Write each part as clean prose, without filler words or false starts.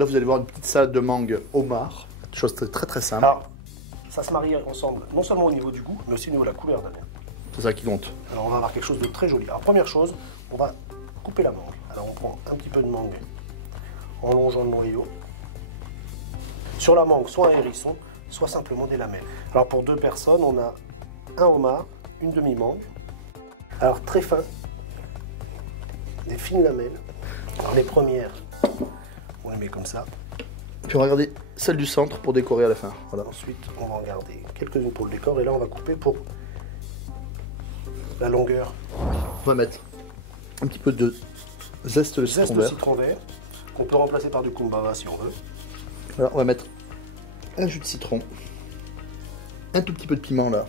Là, vous allez voir une petite salade de mangue homard. Chose très très simple. Alors, ça se marie ensemble, non seulement au niveau du goût, mais aussi au niveau de la couleur, Damien. C'est ça qui compte. Alors, on va avoir quelque chose de très joli. Alors, première chose, on va couper la mangue. Alors, on prend un petit peu de mangue en longeant le noyau. Sur la mangue, soit un hérisson, soit simplement des lamelles. Alors, pour 2 personnes, on a un homard, une demi-mangue. Alors, très fin, des fines lamelles. Alors, les premières, on les met comme ça. Puis on va regarder celle du centre pour décorer à la fin. Voilà. Ensuite, on va en garder quelques-unes pour le décor. Et là, on va couper pour la longueur. On va mettre un petit peu de zeste de citron vert. Citron vert, qu'on peut remplacer par du kumbaba si on veut. Voilà, on va mettre un jus de citron, un tout petit peu de piment là,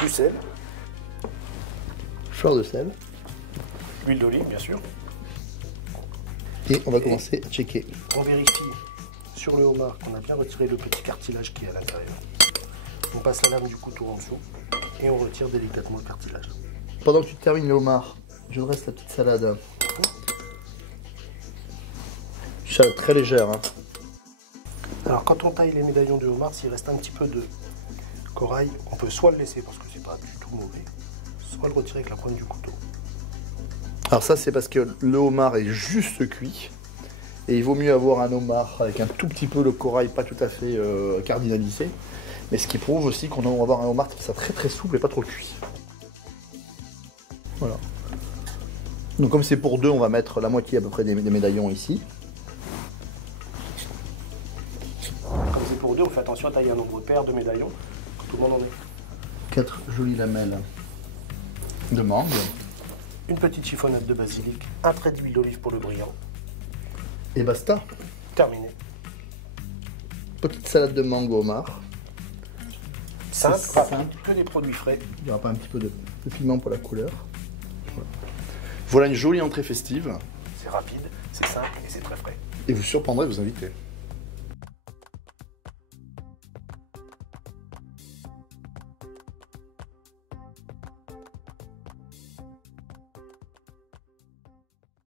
Du sel, fleur de sel, l'huile d'olive bien sûr. et on va commencer à checker. On vérifie sur le homard qu'on a bien retiré le petit cartilage qui est à l'intérieur. On passe la lame du couteau en dessous et on retire délicatement le cartilage. Pendant que tu termines le homard, je dresse la petite salade. Salade très légère. Hein. Alors quand on taille les médaillons de homard, s'il reste un petit peu de corail, on peut soit le laisser parce que c'est pas du tout mauvais, soit le retirer avec la pointe du couteau. Alors ça c'est parce que le homard est juste cuit. Et il vaut mieux avoir un homard avec un tout petit peu le corail pas tout à fait cardinalisé. Mais ce qui prouve aussi qu'on va avoir un homard qui sera très très souple et pas trop cuit. Voilà. Donc comme c'est pour 2, on va mettre la moitié à peu près des médaillons ici. Comme c'est pour 2, on fait attention à tailler un nombre pair de médaillons, que tout le monde en ait. 4 jolies lamelles de mangue. Une petite chiffonnade de basilic, un trait d'huile d'olive pour le brillant. Et basta. Terminé. Petite salade de mangue au homard. Simple, C'est simple. rapide, que des produits frais. Il n'y aura pas un petit peu de piment pour la couleur. Voilà une jolie entrée festive. C'est rapide, c'est simple et c'est très frais. Et vous surprendrez vos invités.